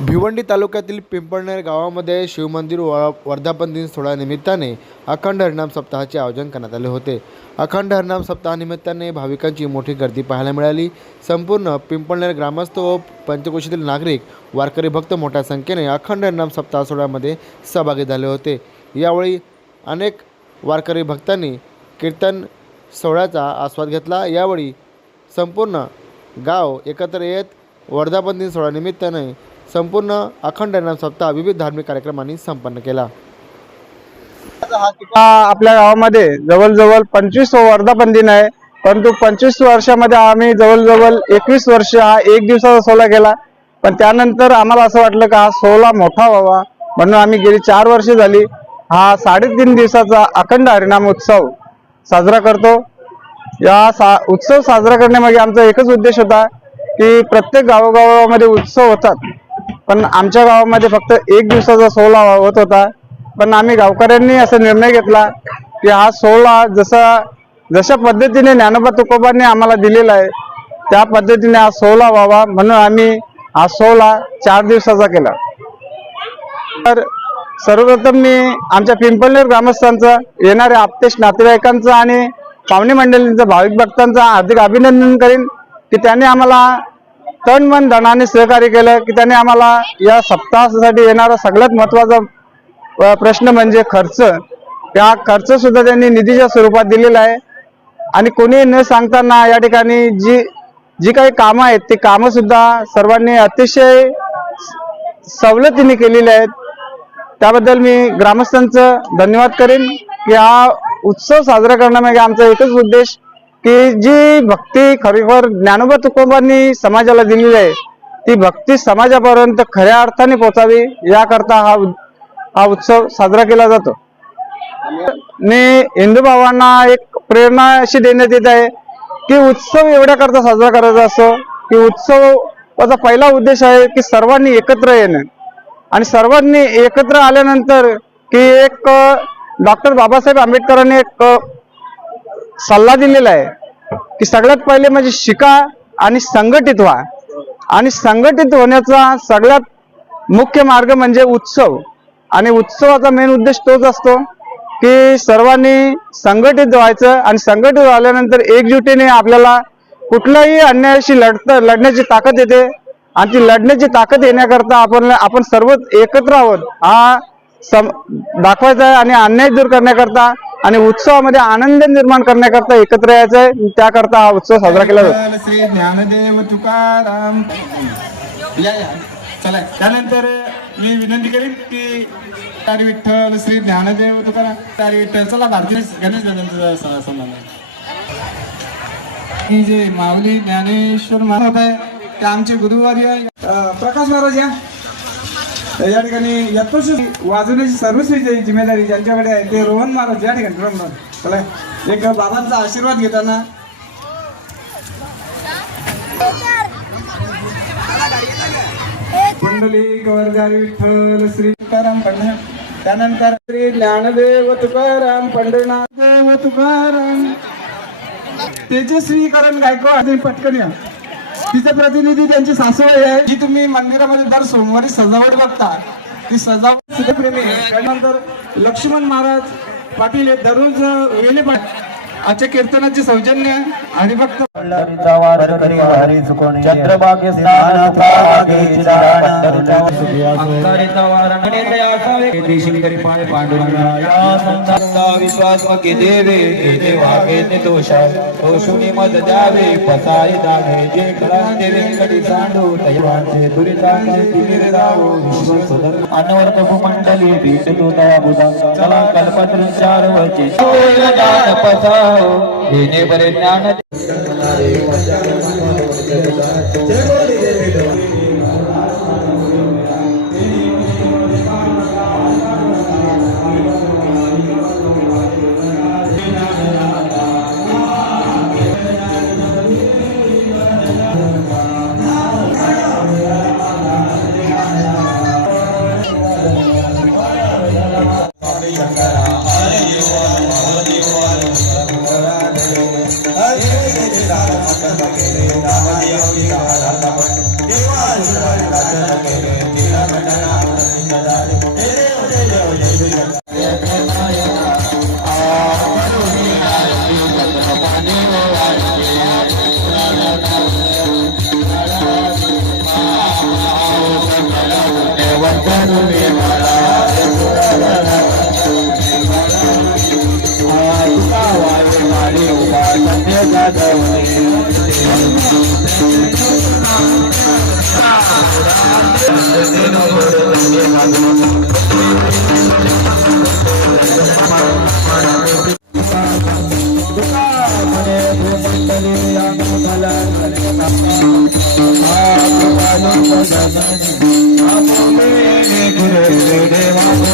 भिवंडी तालुक्यातील पिंपळनेर गावामध्ये शिवमंदिर व वर्धापन दिन सोहळ्यानिमित्ताने अखंड हरिणाम सप्ताहाचे आयोजन करण्यात आले होते. अखंड हरिनाम सप्ताहानिमित्ताने भाविकांची मोठी गर्दी पाहायला मिळाली. संपूर्ण पिंपळनेर ग्रामस्थ व पंचकोशीतील नागरिक वारकरी भक्त मोठ्या संख्येने अखंड हरिणाम सप्ताह सोहळ्यामध्ये सहभागी झाले होते. यावेळी अनेक वारकरी भक्तांनी कीर्तन सोहळ्याचा आस्वाद घेतला. यावेळी संपूर्ण गाव एकत्र येत वर्धापन दिन सोहळ्यानिमित्ताने संपूर्ण अखंड हरिनाम सप्ताह विविध धार्मिक कार्यक्रमांनी संपन्न केला. हा आपल्या गावामध्ये जवळजवळ पंचवीस वर्धापन दिन आहे. परंतु पंचवीस वर्षामध्ये आम्ही जवळजवळ एकवीस वर्ष हा एक दिवसाचा सोहळा केला. पण त्यानंतर आम्हाला असं वाटलं का हा सोहळा मोठा व्हावा. म्हणून आम्ही गेली चार वर्ष झाली. हा साडेतीन दिवसाचा अखंड हरिनाम उत्सव साजरा करतो. या सा उत्सव साजरा करण्यामागे आमचा एकच उद्देश होता की प्रत्येक गावोगावामध्ये उत्सव होतात. पण आमच्या गावामध्ये फक्त एक दिवसाचा सोहळा होत होता. पण आम्ही गावकऱ्यांनी असा निर्णय घेतला की हा सोहळा जसा जशा पद्धतीने ज्ञानोबा तुकोबांनी आम्हाला दिलेला आहे त्या पद्धतीने हा सोहळा व्हावा म्हणून आम्ही हा सोहळा चार दिवसाचा केला. तर सर्वप्रथम मी आमच्या पिंपळनेर ग्रामस्थांचं येणाऱ्या आपतेश नातेवाईकांचं आणि पाहुणे मंडळींचं भाविक भक्तांचं हार्दिक अभिनंदन करीन की त्यांनी आम्हाला तन मन धनाने सहकार्य केलं की त्यांनी आम्हाला या सप्ताहासाठी येणारा सगळ्यात महत्त्वाचा प्रश्न म्हणजे खर्च. त्या खर्च सुद्धा त्यांनी निधीच्या स्वरूपात दिलेला आहे. आणि कोणी न सांगताना या ठिकाणी जी जी काही कामं आहेत ती कामं सुद्धा सर्वांनी अतिशय सवलतीने केलेली आहेत. त्याबद्दल मी ग्रामस्थांचं धन्यवाद करेन. की हा उत्सव साजरा करण्यामागे आमचा एकच उद्देश की जी भक्ती खरीखर ज्ञानोबा तुकोबांनी समाजाला दिलेली आहे ती भक्ती समाजापर्यंत खऱ्या अर्थाने पोचावी याकरता हा हा उत्सव साजरा केला जातो. मी हिंदू भावांना एक प्रेरणा अशी देण्यात येत आहे की उत्सव एवढ्या करता साजरा करायचा असतो की उत्सवाचा पहिला उद्देश आहे की सर्वांनी एकत्र येणं. आणि सर्वांनी एकत्र आल्यानंतर की एक डॉक्टर बाबासाहेब आंबेडकरांनी एक सल्ला दिलेला आहे की सगळ्यात पहिले म्हणजे शिका आणि संघटित व्हा. आणि संघटित होण्याचा सगळ्यात मुख्य मार्ग म्हणजे उत्सव. आणि उत्सवाचा मेन उद्देश तोच असतो की सर्वांनी संघटित व्हायचं आणि संघटित झाल्यानंतर एकजुटीने आपल्याला कुठल्याही अन्यायाशी लढत लढण्याची ताकद येते. आणि ती लढण्याची ताकद येण्याकरता आपण आपण सर्व एकत्र आहोत. हा सम दाखवायचा आहे आणि अन्याय दूर करण्याकरता आणि उत्सवामध्ये आनंद निर्माण करण्याकरता एकत्र यायचं आहे त्याकरता हा उत्सव साजरा केला जातो. श्री ज्ञानदेव तुकाराम. या या. चला त्यानंतर मी विनंती करीन की तारी विठ्ठल श्री ज्ञानदेव तुकाराम. तारी विठ्ठल चला भारतीय गणेश दादांचा सन्मान. ही जे माऊली ज्ञानेश्वर महाराज आहे ते आमचे गुरुवारी आहे. प्रकाश महाराज या. या ठिकाणी यत्पशी वाजवण्याची सर्वस्वी जिम्मेदारी ज्यांच्याकडे आहे ते रोहन महाराज या ठिकाणी. रोहन महाराज. चला एक बाबांचा आशीर्वाद घेताना. कुंडली कवरदारी विठ्ठल श्री तुकाराम पंढर त्यानंतर श्री ज्ञानदेव तुकाराम पंढरनाथ देव तुकाराम. तेजस्वीकरण गायकवाड पटकन या. तिचे प्रतिनिधी त्यांची सासूबाई आहे. जी तुम्ही मंदिरामध्ये दर सोमवारी सजावट बघता ती सजावट सूर्यप्रेमी त्यानंतर लक्ष्मण महाराज पाटील हे दररोज वेले पाटील आजच्या कीर्तनाचे सौजन्य हरिभक्त पंढरीचा वार करी हरी चुकोनी चंद्रभागे स्नान तुकागे चिराण अंगारीचा वार ननेचे आसावे देशिल करी पाय पांडुरंगाया संता विश्वास मगे देवे. जे वागे ते दोषा दोषुनी मत द्यावे. पसाई दावे. जे कळा देवे कडी सांडू. तैवांचे दुरितांचे दिले रावो विश्व सुदर अनवर प्रभू मंडली भीट तो दया बुधा. चला कल्पत्र चार वचे पसाओ येणे बरे ज्ञान हरे I'm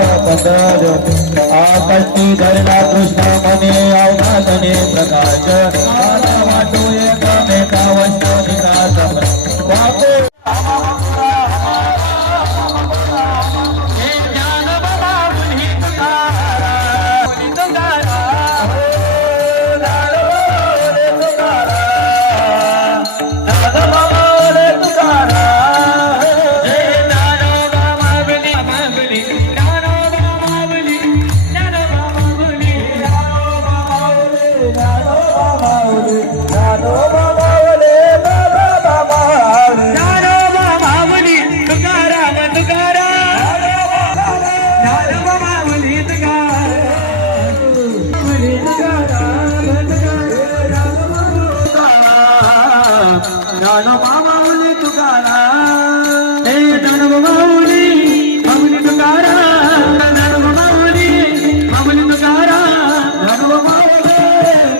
मुख आपत्ती आकष्टी धरला कृष्ण मने अवघातने प्रकाश। माऊली तुकारा हे दानव माऊली माऊली तुकारा दानव माऊली माऊली तुकारा दानव माऊली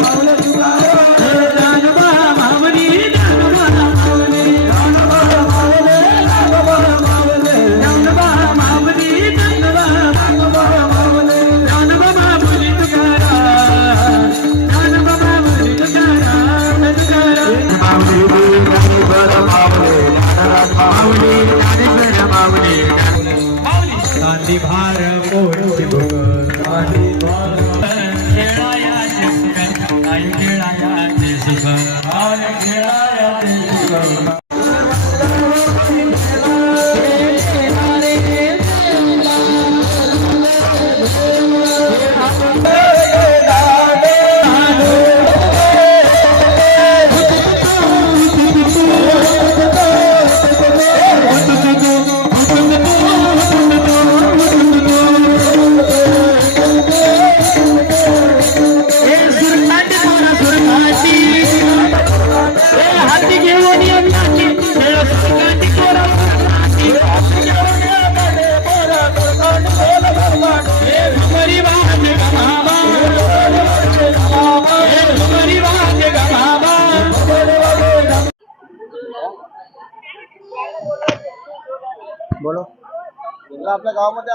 माऊली तुकारा हे दानव माऊली दानव माऊली दानव माऊली दानव माऊली दानव माऊली दानव दानव माऊली दानव माऊली तुकारा दानव माऊली तुकारा तुकारा गांधी भार पोटी गांधी भार खेळायाचे सुख आई खेळायाचे सुख आई खेळायाचे सुख आपल्या गावामध्ये